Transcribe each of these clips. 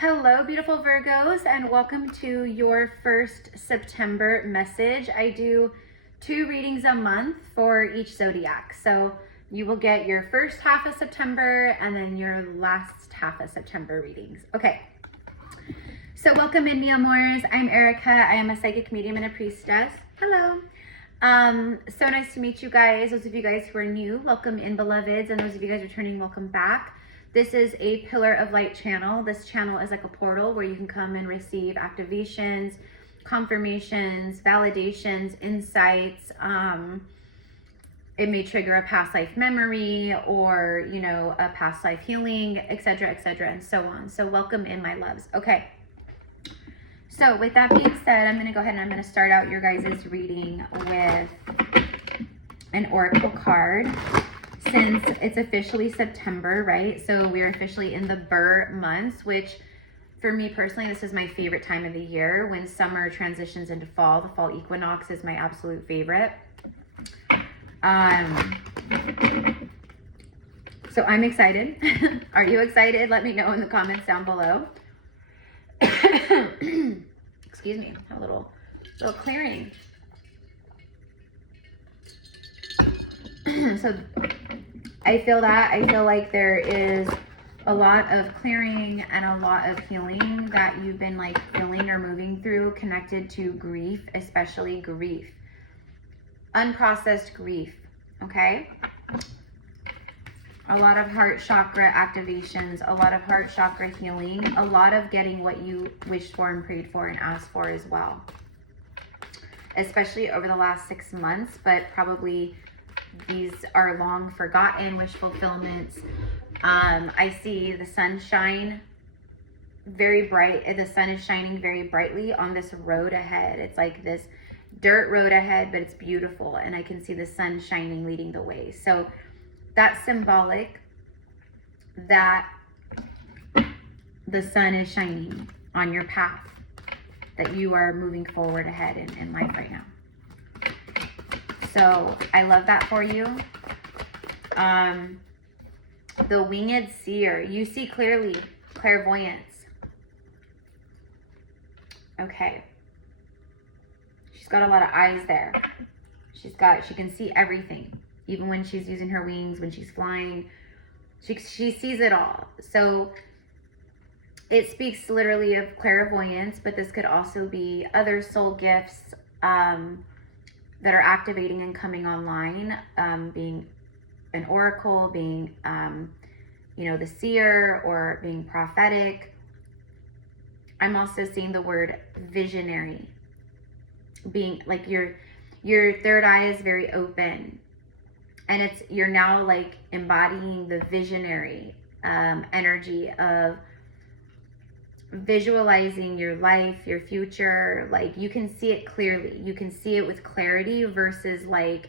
Hello, beautiful Virgos, and welcome to your first September message. I do 2 readings a month for each zodiac. So you will get your first half of September and then your last half of September readings. Okay. So welcome in, mi amores. I'm Erica. I am a psychic medium and a priestess. Hello. So nice to meet you guys. Those of you guys who are new, welcome in, beloveds, and those of you guys returning, welcome back. This is a Pillar of Light channel. This channel is like a portal where you can come and receive activations, confirmations, validations, insights. It may trigger a past life memory or, you know, a past life healing, etc., and so on. So welcome in, my loves. Okay. So with that being said, I'm going to go ahead and I'm going to start out your guys' reading with an oracle card. Since it's officially September, right? So we're officially in the Burr months, which for me personally, this is my favorite time of the year. When summer transitions into fall, the fall equinox is my absolute favorite. So I'm excited. Are you excited? Let me know in the comments down below. Excuse me, a little clearing. So I feel like there is a lot of clearing and a lot of healing that you've been like feeling or moving through connected to grief, especially grief, unprocessed grief. Okay. A lot of heart chakra activations, a lot of heart chakra healing, a lot of getting what you wished for and prayed for and asked for as well, especially over the last 6 months, but probably these are long forgotten wish fulfillments. I see the sunshine very bright. The sun is shining very brightly on this road ahead. It's like this dirt road ahead, but it's beautiful. And I can see the sun shining, leading the way. So that's symbolic that the sun is shining on your path, that you are moving forward ahead in life right now. So I love that for you. The winged seer, you see clearly, clairvoyance. Okay. She's got a lot of eyes there. She can see everything. Even when she's using her wings, when she's flying, she sees it all. So it speaks literally of clairvoyance, but this could also be other soul gifts, that are activating and coming online, being an oracle, being, you know, the seer, or being prophetic. I'm also seeing the word visionary, being like your third eye is very open, and you're now like embodying the visionary energy of visualizing your life, your future. Like you can see it clearly, you can see it with clarity, versus like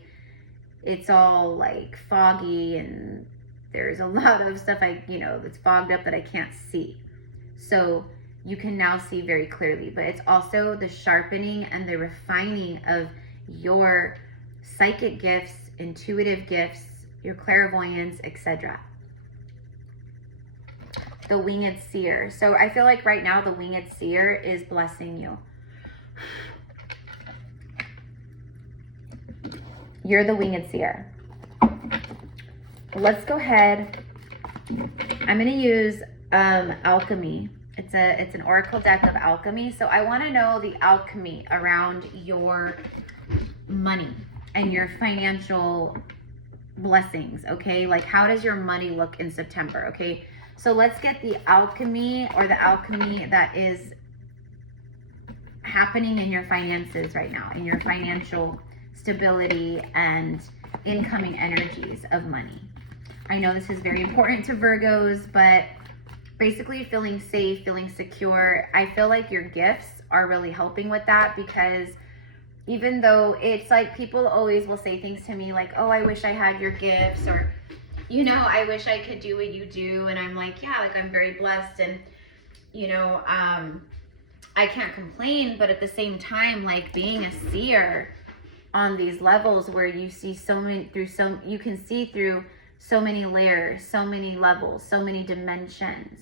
it's all like foggy and there's a lot of stuff that's fogged up that I can't see. So you can now see very clearly, but it's also the sharpening and the refining of your psychic gifts, intuitive gifts, your clairvoyance, etc. The winged seer. So I feel like right now the winged seer is blessing you. You're the winged seer. Let's go ahead. I'm going to use alchemy. It's an oracle deck of alchemy. So I want to know the alchemy around your money and your financial blessings. Okay, like how does your money look in September? Okay. So let's get the alchemy, or the alchemy that is happening in your finances right now, in your financial stability and incoming energies of money. I know this is very important to Virgos, but basically feeling safe, feeling secure. I feel like your gifts are really helping with that, because even though it's like people always will say things to me like, oh, I wish I had your gifts, or you know, I wish I could do what you do. And I'm like, yeah, like I'm very blessed, and you know, I can't complain. But at the same time, like being a seer on these levels where you see you can see through so many layers, so many levels, so many dimensions.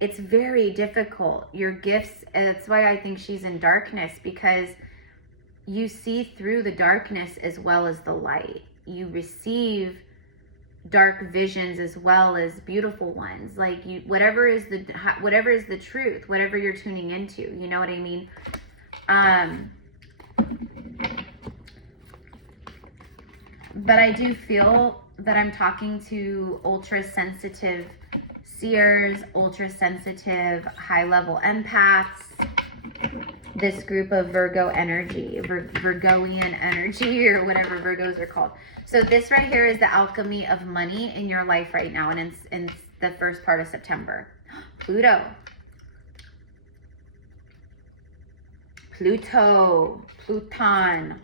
it's very difficult. Your gifts, that's why I think she's in darkness, because you see through the darkness as well as the light. You receive dark visions as well as beautiful ones. Like you, whatever is the truth, whatever you're tuning into, you know what I mean? But I do feel that I'm talking to ultra sensitive seers, ultra sensitive, high level empaths, this group of Virgo energy, Virgoian energy, or whatever Virgos are called. So this right here is the alchemy of money in your life right now, and in the first part of September. Pluto. Pluton.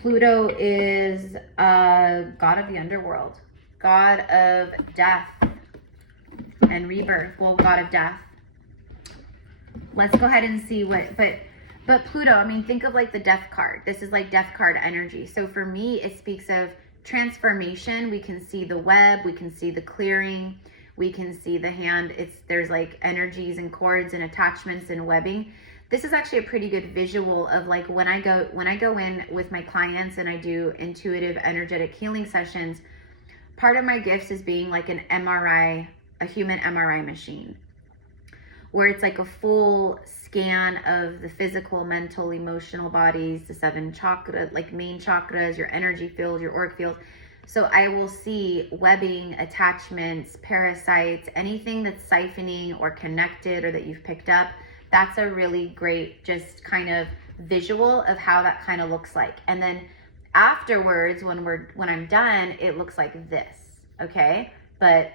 Pluto is god of the underworld, god of death and rebirth. Well, god of death. Let's go ahead and see what, but Pluto, I mean, think of like the death card. This is like death card energy. So for me, it speaks of transformation. We can see the web, we can see the clearing, we can see the hand. There's like energies and cords and attachments and webbing. This is actually a pretty good visual of like when I go in with my clients and I do intuitive energetic healing sessions, part of my gifts is being like an MRI, a human MRI machine, where it's like a full scan of the physical, mental, emotional bodies, the 7 chakras, like main chakras, your energy field, your auric field. So I will see webbing, attachments, parasites, anything that's siphoning or connected or that you've picked up. That's a really great just kind of visual of how that kind of looks like. And then afterwards, when I'm done, it looks like this, okay? But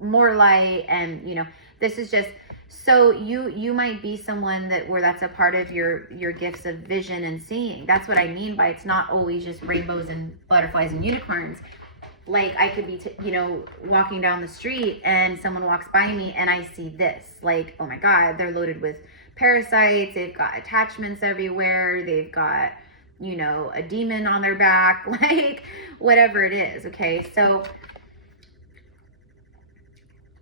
more light, and you know, this is just, so you might be someone where that's a part of your gifts of vision and seeing. That's what I mean by it's not always just rainbows and butterflies and unicorns. Like I could be, walking down the street and someone walks by me and I see this, like, oh my God, they're loaded with parasites. They've got attachments everywhere. They've got, a demon on their back, like whatever it is. Okay. So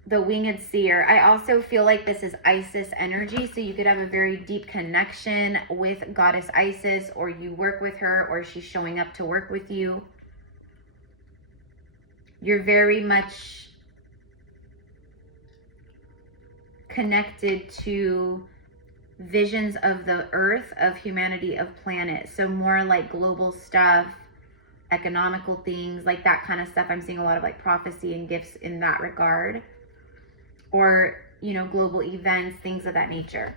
the winged seer, I also feel like this is Isis energy. So you could have a very deep connection with goddess Isis, or you work with her, or she's showing up to work with you. You're very much connected to visions of the earth, of humanity, of planet. So more like global stuff, economical things, like that kind of stuff. I'm seeing a lot of like prophecy and gifts in that regard. Or, global events, things of that nature.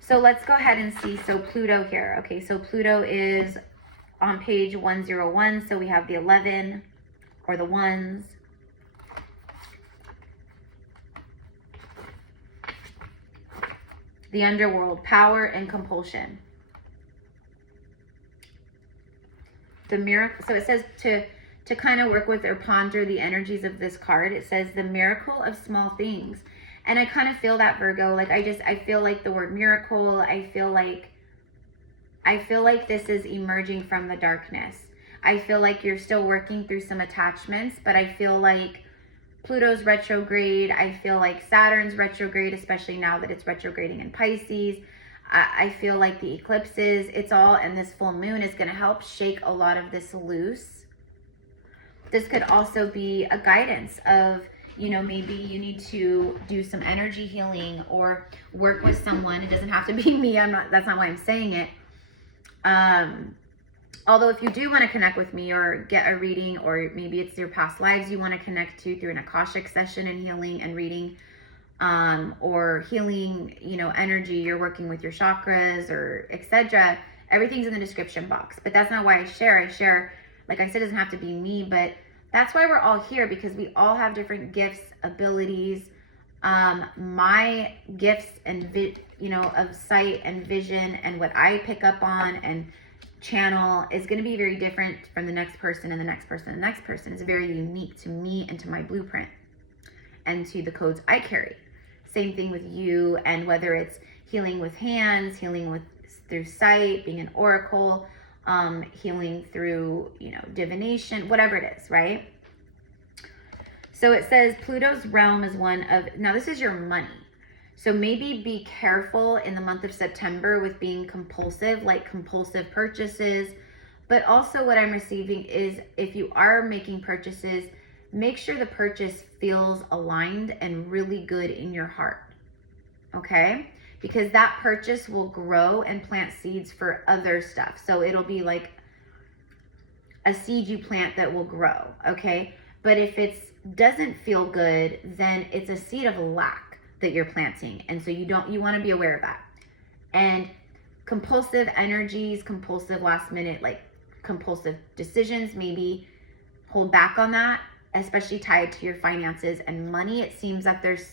So let's go ahead and see. So Pluto here. Okay, so Pluto is on page 101. So we have the 11 or the ones. The underworld, power and compulsion. The miracle. So it says to kind of work with or ponder the energies of this card. It says the miracle of small things. And I kind of feel that, Virgo. Like I feel like the word miracle. I feel like this is emerging from the darkness. I feel like you're still working through some attachments, but I feel like Pluto's retrograde. I feel like Saturn's retrograde, especially now that it's retrograding in Pisces. I feel like the eclipses, it's all, and this full moon is going to help shake a lot of this loose. This could also be a guidance of, maybe you need to do some energy healing or work with someone. It doesn't have to be me. That's not why I'm saying it. Although if you do want to connect with me or get a reading, or maybe it's your past lives you want to connect to through an Akashic session and healing and reading, or healing, energy, you're working with your chakras or etc. Everything's in the description box. But that's not why I share, like I said, it doesn't have to be me, but that's why we're all here, because we all have different gifts, abilities. My gifts and of sight and vision and what I pick up on and channel is going to be very different from the next person and the next person and the next person. It's very unique to me and to my blueprint and to the codes I carry. Same thing with you, and whether it's healing with hands, healing through sight, being an oracle, healing through, divination, whatever it is, right? So it says Pluto's realm is one of, now this is your money. So maybe be careful in the month of September with being compulsive, like compulsive purchases. But also what I'm receiving is if you are making purchases, make sure the purchase feels aligned and really good in your heart, okay? Because that purchase will grow and plant seeds for other stuff. So it'll be like a seed you plant that will grow, okay? But if it doesn't feel good, then it's a seed of lack that you're planting. And so you want to be aware of that. And compulsive energies, compulsive last minute, like compulsive decisions, maybe hold back on that, especially tied to your finances and money. It seems that there's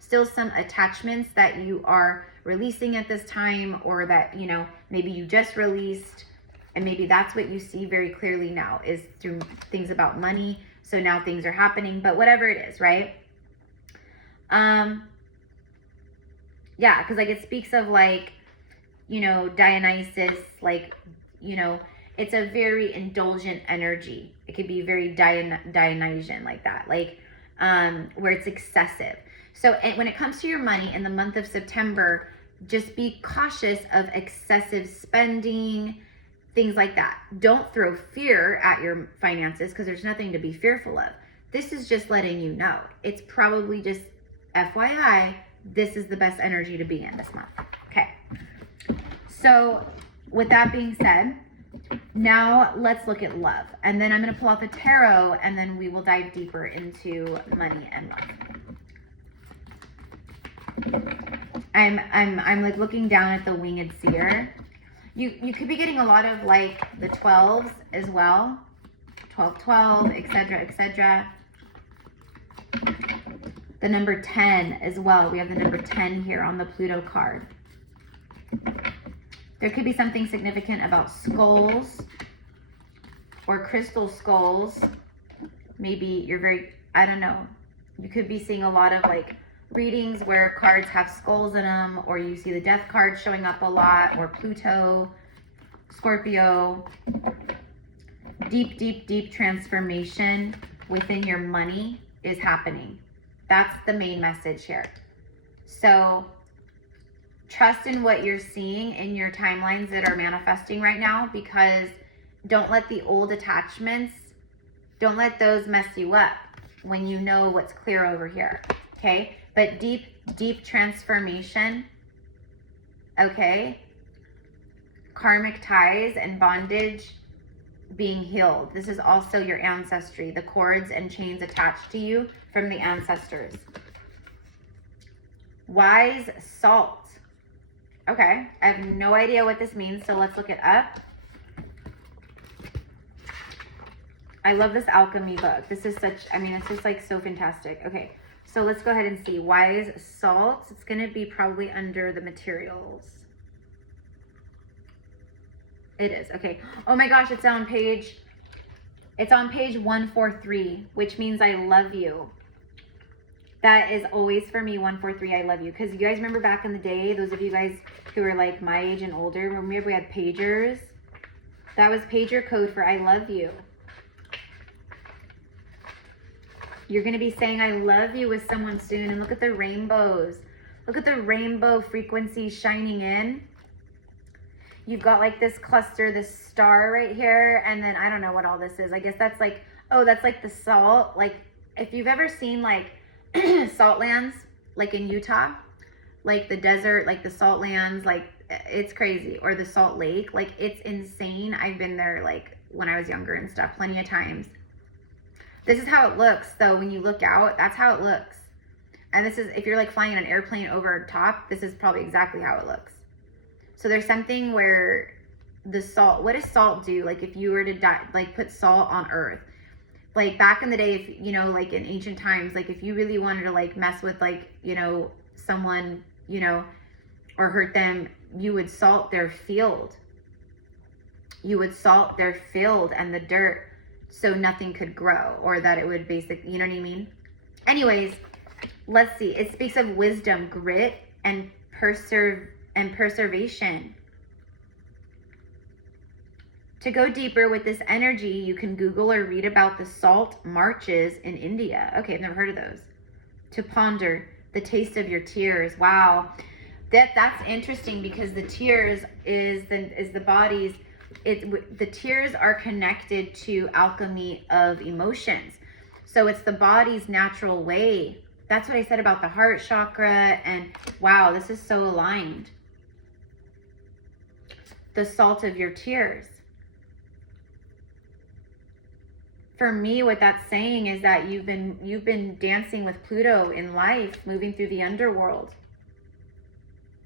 still some attachments that you are releasing at this time, or that, you know, maybe you just released, and maybe that's what you see very clearly now is through things about money. So now things are happening, but whatever it is, right? Yeah, because like it speaks of like, you know, Dionysus, like, you know, it's a very indulgent energy. It could be very Dionysian like that, like where it's excessive. So when it comes to your money in the month of September, just be cautious of excessive spending, things like that. Don't throw fear at your finances because there's nothing to be fearful of. This is just letting you know. It's probably just FYI, this is the best energy to be in this month. Okay. So with that being said, now let's look at love. And then I'm going to pull out the tarot and then we will dive deeper into money and love. I'm like looking down at the winged seer. You could be getting a lot of like the 12s as well. 12, 12, etc., etc. The number 10 as well. We have the number 10 here on the Pluto card. There could be something significant about skulls or crystal skulls. Maybe you're very, I don't know. You could be seeing a lot of like readings where cards have skulls in them, or you see the death card showing up a lot, or Pluto, Scorpio. Deep, deep, deep transformation within your money is happening. That's the main message here. So trust in what you're seeing in your timelines that are manifesting right now, because don't let the old attachments, don't let those mess you up when you know what's clear over here, okay? But deep, deep transformation, okay? Karmic ties and bondage being healed. This is also your ancestry, the cords and chains attached to you from the ancestors. Wise salt. Okay, I have no idea what this means, so let's look it up. I love this alchemy book. This is such, I mean, it's just like so fantastic. Okay, so let's go ahead and see. Wise salt. It's going to be probably under the materials. It is. Okay. Oh my gosh, it's on page 143, which means I love you. That is always for me, 143, I love you. Because you guys remember back in the day, those of you guys who are like my age and older, remember we had pagers? That was pager code for I love you. You're going to be saying I love you with someone soon. And look at the rainbows. Look at the rainbow frequencies shining in. You've got like this cluster, this star right here. And then I don't know what all this is. I guess that's like, oh, that's like the salt. Like if you've ever seen like salt lands, like in Utah, like the desert, like the salt lands, like it's crazy. Or the Salt Lake, like it's insane. I've been there like when I was younger and stuff plenty of times. This is how it looks though. When you look out, that's how it looks. And this is, if you're like flying an airplane over top, this is probably exactly how it looks. So there's something where the salt, what does salt do? Like if you were to like put salt on earth, like back in the day, if, you know, like in ancient times, like if you really wanted to like mess with like, you know, someone, you know, or hurt them, you would salt their field. You would salt their field and the dirt so nothing could grow, or that it would basically, you know what I mean? Anyways, let's see. It speaks of wisdom, grit, and preservation. To go deeper with this energy, you can Google or read about the salt marches in India. Okay, I've never heard of those. To ponder the taste of your tears. Wow. That's interesting, because the tears is the body's, the tears are connected to alchemy of emotions. So it's the body's natural way. That's what I said about the heart chakra, and wow, this is so aligned. The salt of your tears. For me, what that's saying is that you've been dancing with Pluto in life, moving through the underworld.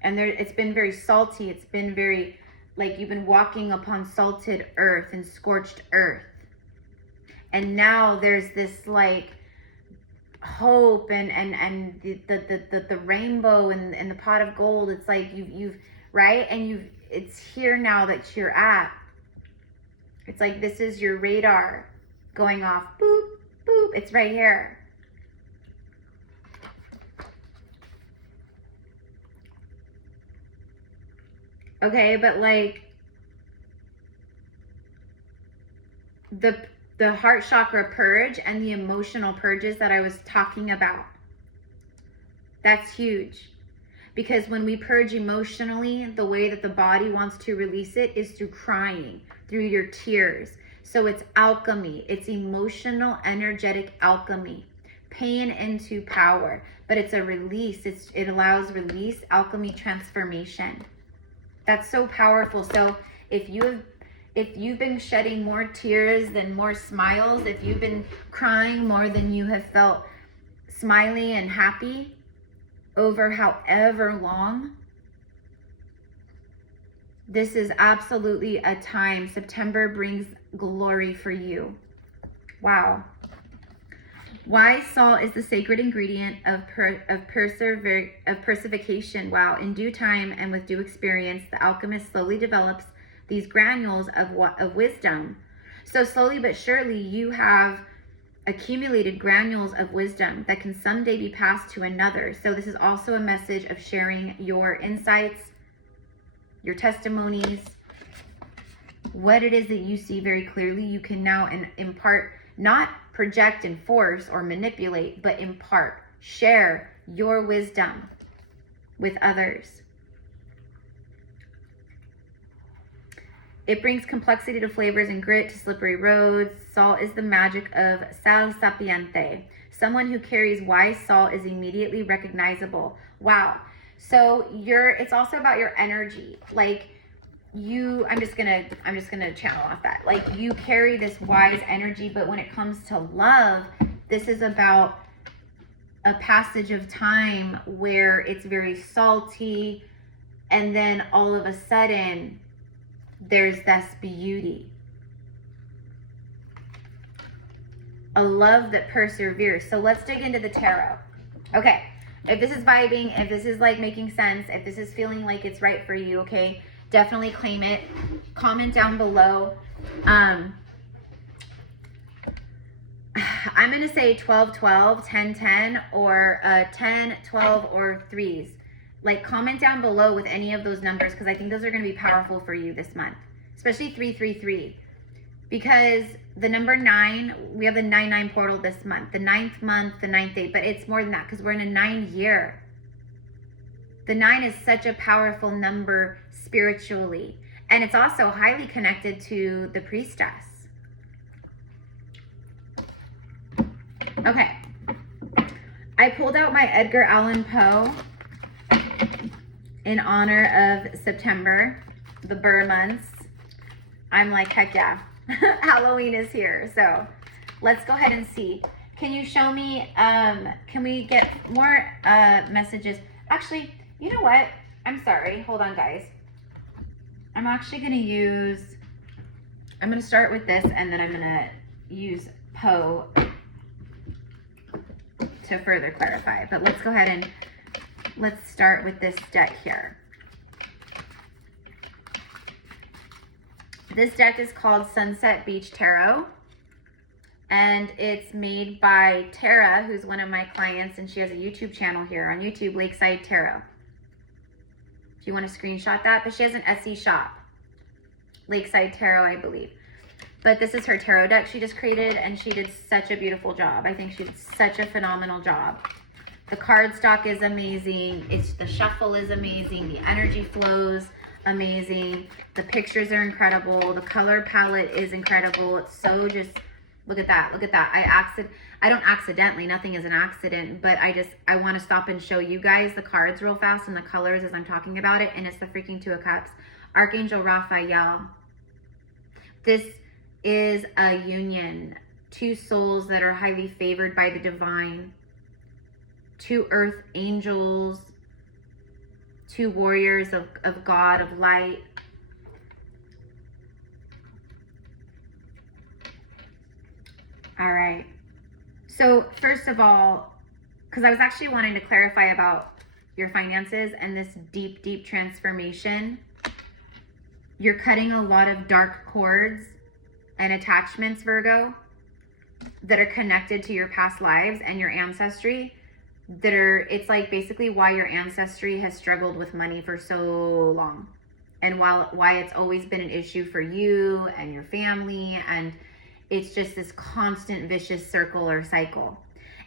And it's been very salty. It's been very, like, you've been walking upon salted earth and scorched earth. And now there's this like hope and the rainbow and the pot of gold. It's like you've right, and it's here now that you're at. It's like this is your radar going off, boop boop. It's right here. Okay, but like the heart chakra purge and the emotional purges that I was talking about, that's huge. Because when we purge emotionally, the way that the body wants to release it is through crying, through your tears. So it's alchemy. It's emotional, energetic alchemy. Pain into power. But it's a release. It allows release, alchemy, transformation. That's so powerful. So if you've been shedding more tears than more smiles, if you've been crying more than you have felt smiley and happy over however long, this is absolutely a time. September brings glory for you. Wow. Why salt is the sacred ingredient of persevation. Wow. In due time and with due experience, the alchemist slowly develops these granules of wisdom. So slowly but surely, you have accumulated granules of wisdom that can someday be passed to another. So this is also a message of sharing your insights, your testimonies, what it is that you see very clearly. You can now impart, not project and force or manipulate, but impart, share your wisdom with others. It brings complexity to flavors and grit to slippery roads. Salt is the magic of sal sapiente. Someone who carries wise salt is immediately recognizable. Wow. So it's also about your energy. Like I'm just gonna channel off that. Like you carry this wise energy, but when it comes to love, this is about a passage of time where it's very salty, and then all of a sudden there's this beauty. A love that perseveres. So let's dig into the tarot. Okay, if this is vibing, if this is like making sense, if this is feeling like it's right for you, okay, definitely claim it. Comment down below. I'm gonna say 12, 12, 10, 10, or 10, 12, or 3s. Like comment down below with any of those numbers, because I think those are going to be powerful for you this month, especially 333, because the number 9, we have the 9-9 portal this month, the 9th month, the 9th day, but it's more than that because we're in a 9 year. The 9 is such a powerful number spiritually, and it's also highly connected to the Priestess. Okay, I pulled out my Edgar Allan Poe in honor of September, the Burr months. I'm like, heck yeah, Halloween is here. So let's go ahead and see. Can you show me, can we get more messages? Actually, you know what? I'm sorry, hold on guys. I'm actually gonna I'm gonna start with this, and then I'm gonna use Poe to further clarify. But let's go ahead and let's start with this deck here. This deck is called Sunset Beach Tarot, and it's made by Tara, who's one of my clients, and she has a YouTube channel here on YouTube, Lakeside Tarot. If you want to screenshot that, but she has an Etsy shop. Lakeside Tarot, I believe. But this is her tarot deck she just created, and she did such a beautiful job. I think she did such a phenomenal job. The cardstock is amazing. The shuffle is amazing. The energy flows amazing. The pictures are incredible. The color palette is incredible. It's so just, look at that. Look at that. I don't accidentally, nothing is an accident, but I want to stop and show you guys the cards real fast and the colors as I'm talking about it. And it's the freaking Two of Cups. Archangel Raphael. This is a union. Two souls that are highly favored by the divine. Two earth angels. Two warriors of God, of light. All right. So first of all, because I was actually wanting to clarify about your finances and this deep, deep transformation. You're cutting a lot of dark cords and attachments, Virgo, that are connected to your past lives and your ancestry. It's like basically why your ancestry has struggled with money for so long, and why it's always been an issue for you and your family, and it's just this constant vicious circle or cycle.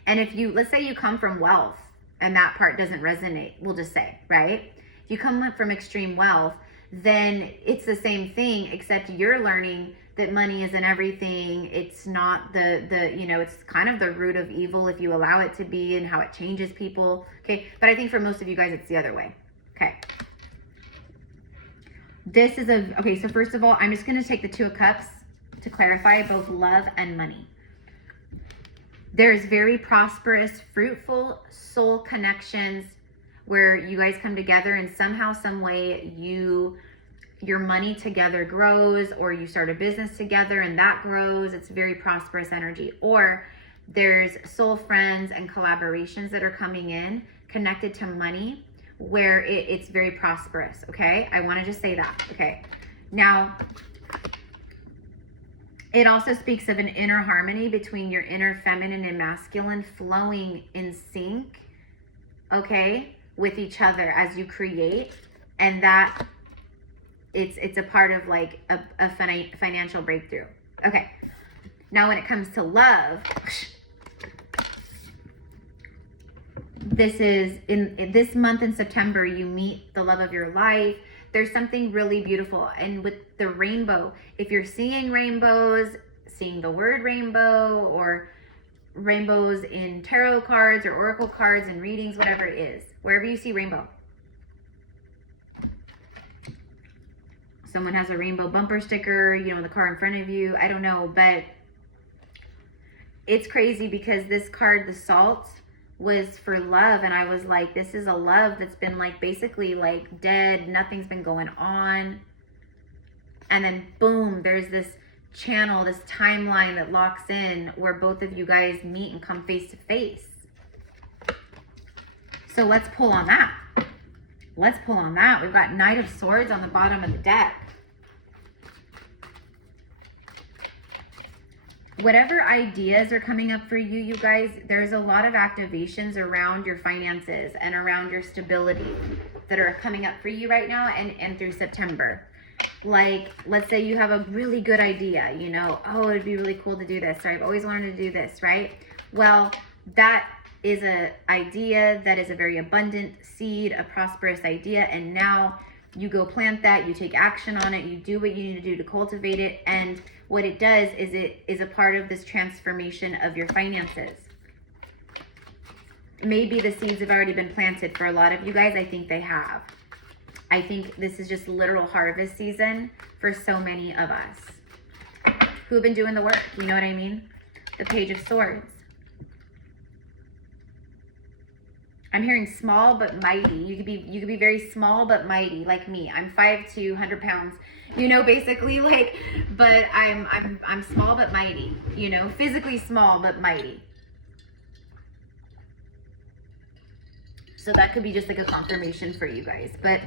And if you, let's say you come from wealth and that part doesn't resonate, we'll just say, right? If you come from extreme wealth, then it's the same thing, except you're learning that money isn't everything. It's not it's kind of the root of evil if you allow it to be, and how it changes people. Okay. But I think for most of you guys, it's the other way. Okay. So first of all, I'm just going to take the Two of Cups to clarify both love and money. There's very prosperous, fruitful soul connections where you guys come together and somehow, some way your money together grows, or you start a business together and that grows. It's very prosperous energy. Or there's soul friends and collaborations that are coming in connected to money where it's very prosperous. Okay. I want to just say that. Okay. Now, it also speaks of an inner harmony between your inner feminine and masculine flowing in sync, okay, with each other as you create. And that it's a part of like a financial breakthrough. Okay. Now, when it comes to love, this is in this month in September, you meet the love of your life. There's something really beautiful. And with the rainbow, if you're seeing rainbows, seeing the word rainbow, or rainbows in tarot cards or oracle cards and readings, whatever it is, wherever you see rainbow. Someone has a rainbow bumper sticker, in the car in front of you. I don't know, but it's crazy because this card, the Salt, was for love. And I was like, this is a love that's been like basically like dead. Nothing's been going on. And then boom, there's this channel, this timeline that locks in where both of you guys meet and come face to face. So let's pull on that. Let's pull on that. We've got Knight of Swords on the bottom of the deck. Whatever ideas are coming up for you, you guys, there's a lot of activations around your finances and around your stability that are coming up for you right now and through September. Like, let's say you have a really good idea, oh, it'd be really cool to do this, or I've always wanted to do this, right? Well, that is an idea that is a very abundant seed, a prosperous idea, and now you go plant that, you take action on it, you do what you need to do to cultivate it, and what it does is it is a part of this transformation of your finances. Maybe the seeds have already been planted for a lot of you guys. I think they have. I think this is just literal harvest season for so many of us who have been doing the work. You know what I mean? The Page of Swords. I'm hearing small but mighty. You could be very small but mighty, like me. I'm 5'2", 100 pounds. Basically, like, but I'm small but mighty. Physically small but mighty. So that could be just like a confirmation for you guys. But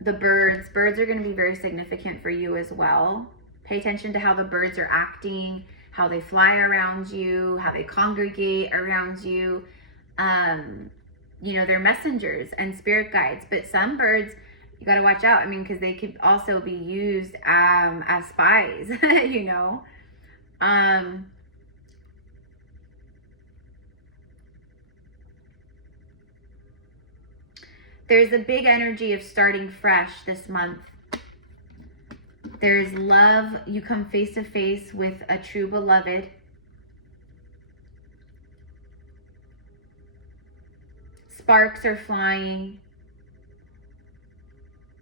the birds are going to be very significant for you as well. Pay attention to how the birds are acting, how they fly around you, how they congregate around you. you know, they're messengers and spirit guides. But some birds, you got to watch out. I mean, because they could also be used as spies, you know. There's a big energy of starting fresh this month. There's love. You come face to face with a true beloved. Sparks are flying.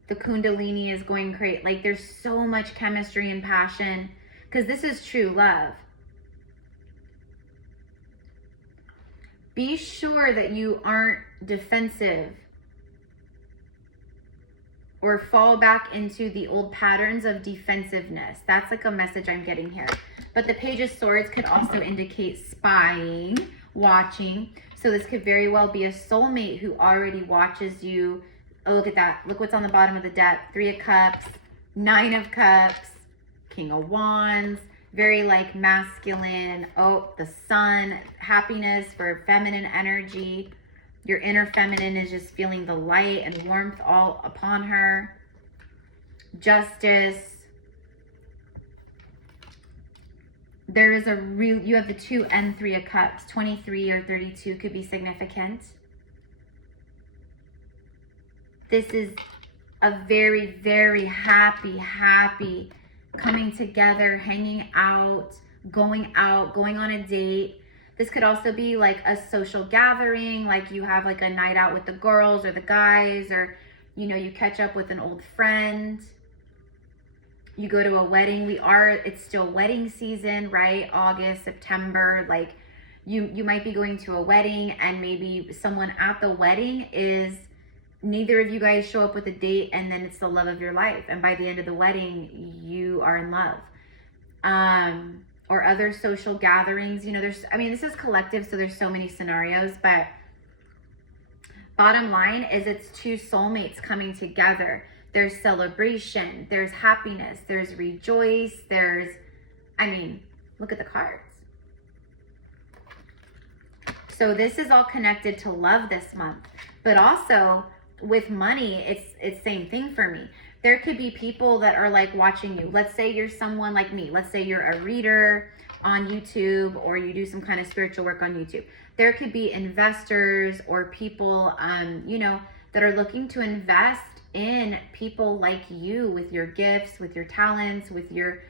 The Kundalini is going crazy. Like, there's so much chemistry and passion, because this is true love. Be sure that you aren't defensive or fall back into the old patterns of defensiveness. That's like a message I'm getting here. But the Page of Swords could also indicate spying, watching. So this could very well be a soulmate who already watches you. Oh, look at that. Look what's on the bottom of the deck. 3 of Cups, 9 of Cups, King of Wands. Very like masculine. Oh, the Sun. Happiness for feminine energy. Your inner feminine is just feeling the light and warmth all upon her. Justice. There is a real, you have the 2 and 3 of Cups. 23 or 32 could be significant. This is a very, very happy coming together, hanging out, going on a date. This could also be like a social gathering, like you have like a night out with the girls or the guys, or, you know, you catch up with an old friend. You go to a wedding. It's still wedding season, right? August, September, like you might be going to a wedding, and maybe someone at the wedding is, neither of you guys show up with a date, and then it's the love of your life. And by the end of the wedding, you are in love. Or other social gatherings, you know, this is collective, so there's so many scenarios, but bottom line is it's 2 soulmates coming together. There's celebration, there's happiness, there's rejoice, look at the cards. So this is all connected to love this month, but also with money, it's same thing for me. There could be people that are like watching you. Let's say you're someone like me. Let's say you're a reader on YouTube, or you do some kind of spiritual work on YouTube. There could be investors or people, you know, that are looking to invest in people like you with your gifts, with your talents, with your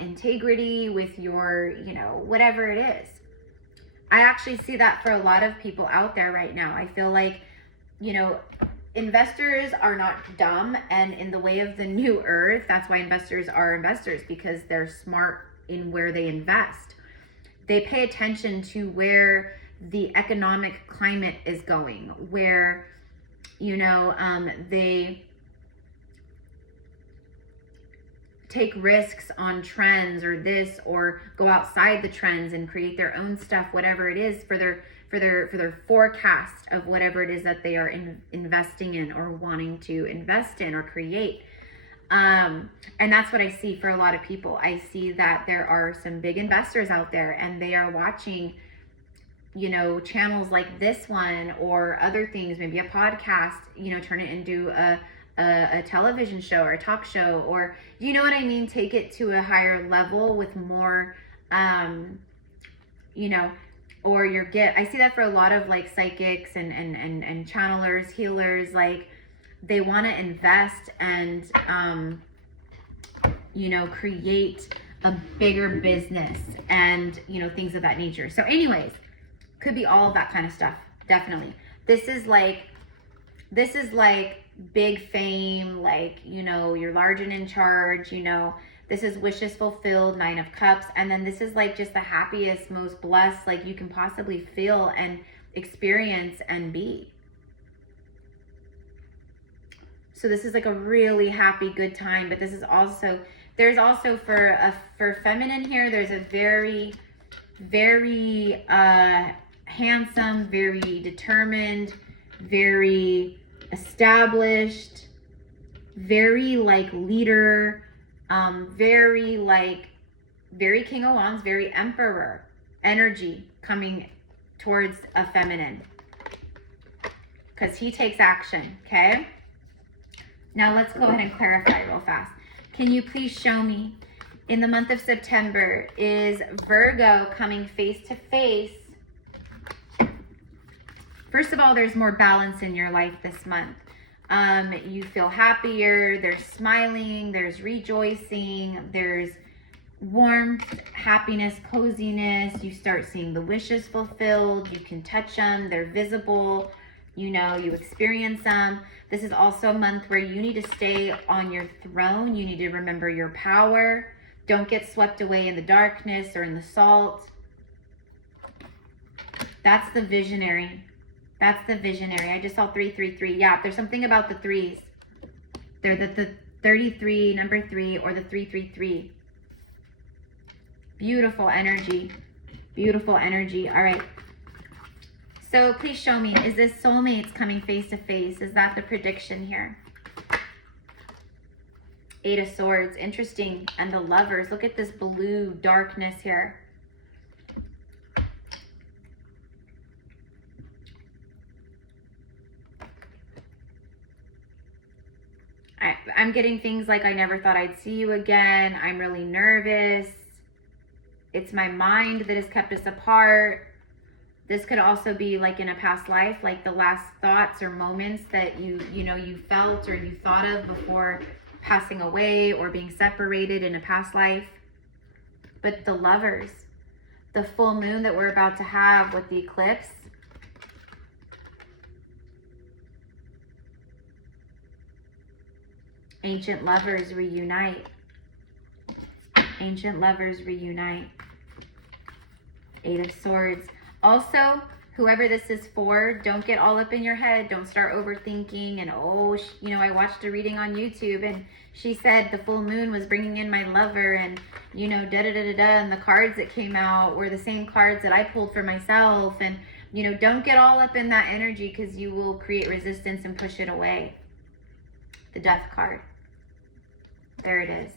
integrity, with your, you know, whatever it is. I actually see that for a lot of people out there right now. I feel like, you know, investors are not dumb, and in the way of the new earth, that's why investors are investors, because they're smart in where they invest. They pay attention to where the economic climate is going, where, you know, they take risks on trends or this, or go outside the trends and create their own stuff, whatever it is, for their forecast of whatever it is that they are investing in or wanting to invest in or create. And that's what I see for a lot of people. I see that there are some big investors out there, and they are watching, you know, channels like this one or other things, maybe a podcast, you know, turn it into a television show or a talk show, or, you know what I mean? Take it to a higher level with more, you know, or your gift. I see that for a lot of like psychics and channelers, healers. Like, they want to invest and, you know, create a bigger business and, you know, things of that nature. So anyways, could be all of that kind of stuff. Definitely. This is like big fame, like, you know, you're large and in charge, you know. This is wishes fulfilled, 9 of Cups. And then this is like just the happiest, most blessed, like you can possibly feel and experience and be. So this is like a really happy, good time. But this is also, there's also for feminine here, there's a very, very handsome, very determined, very established, very like leader, very King of Wands, very Emperor energy coming towards a feminine. because he takes action, okay? Now let's go ahead and clarify real fast. Can you please show me, in the month of September, is Virgo coming face to face? First of all, there's more balance in your life this month. You feel happier, there's smiling, there's rejoicing, there's warmth, happiness, coziness. You start seeing the wishes fulfilled. You can touch them, they're visible, you know, you experience them. This is also a month where you need to stay on your throne. You need to remember your power. Don't get swept away in the darkness or in the salt. That's the visionary. That's the visionary. I just saw 333. Yeah, there's something about the threes. They're the 33, number 3, or the 333. Beautiful energy. Beautiful energy. All right. So please show me, is this soulmates coming face to face? Is that the prediction here? 8 of Swords. Interesting. And the Lovers. Look at this blue darkness here. I'm getting things like, I never thought I'd see you again. I'm really nervous. It's my mind that has kept us apart. This could also be like in a past life, like the last thoughts or moments that you felt or you thought of before passing away or being separated in a past life. But the Lovers, the full moon that we're about to have with the eclipse, ancient lovers reunite. Ancient lovers reunite. 8 of Swords. Also, whoever this is for, don't get all up in your head. Don't start overthinking and, oh, I watched a reading on YouTube and she said the full moon was bringing in my lover and, da-da-da-da-da, and the cards that came out were the same cards that I pulled for myself. And, don't get all up in that energy because you will create resistance and push it away. The Death card. There it is.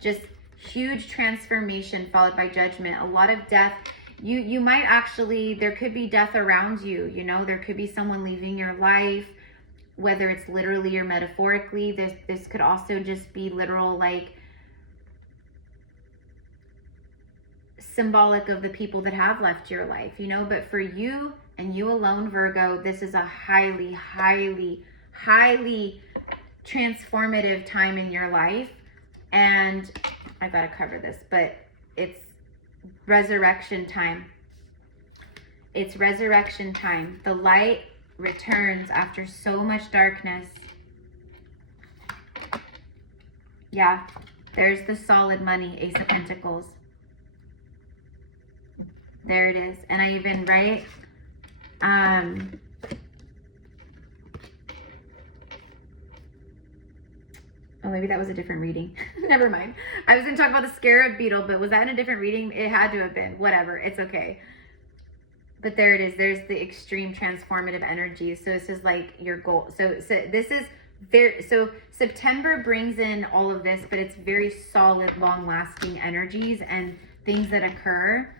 Just huge transformation followed by judgment. A lot of death. You might actually, there could be death around you. There could be someone leaving your life, whether it's literally or metaphorically. This could also just be literal, like symbolic of the people that have left your life, but for you and you alone, Virgo, this is a highly, highly, highly transformative time in your life. And I gotta cover this, but it's resurrection time. It's resurrection time. The light returns after so much darkness. Yeah, there's the solid money, Ace of Pentacles. There it is. And I even write, oh, maybe that was a different reading. Never mind. I was going to talk about the scarab beetle, but was that in a different reading? It had to have been. Whatever. It's okay. But there it is. There's the extreme transformative energy. So this is like your goal. So this is very, so September brings in all of this, but it's very solid, long-lasting energies and things that occur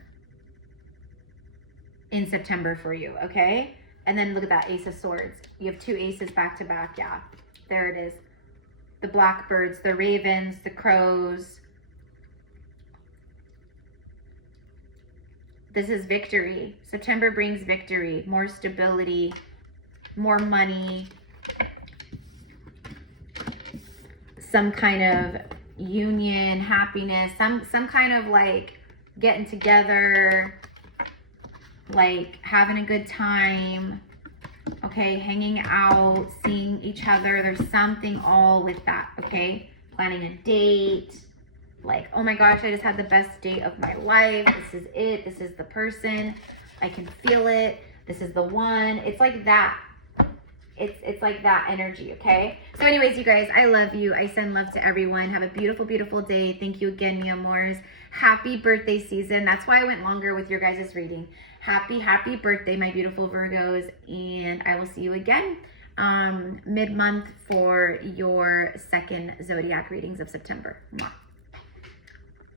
in September for you, okay? And then look at that, Ace of Swords. You have 2 aces back to back. Yeah, there it is. The blackbirds, the ravens, the crows. This is victory. September brings victory, more stability, more money, some kind of union, happiness, some kind of like getting together, like having a good time, okay, hanging out, seeing each other. There's something all with that, okay? Planning a date, like, oh my gosh, I just had the best date of my life. This is it. This is the person. I can feel it. This is the one. It's like that. It's like that energy, okay? So anyways, you guys, I love you. I send love to everyone. Have a beautiful, beautiful day. Thank you again, mi amors. Happy birthday season. That's why I went longer with your guys' reading. Happy, happy birthday, my beautiful Virgos. And I will see you again mid-month for your second zodiac readings of September. Mwah.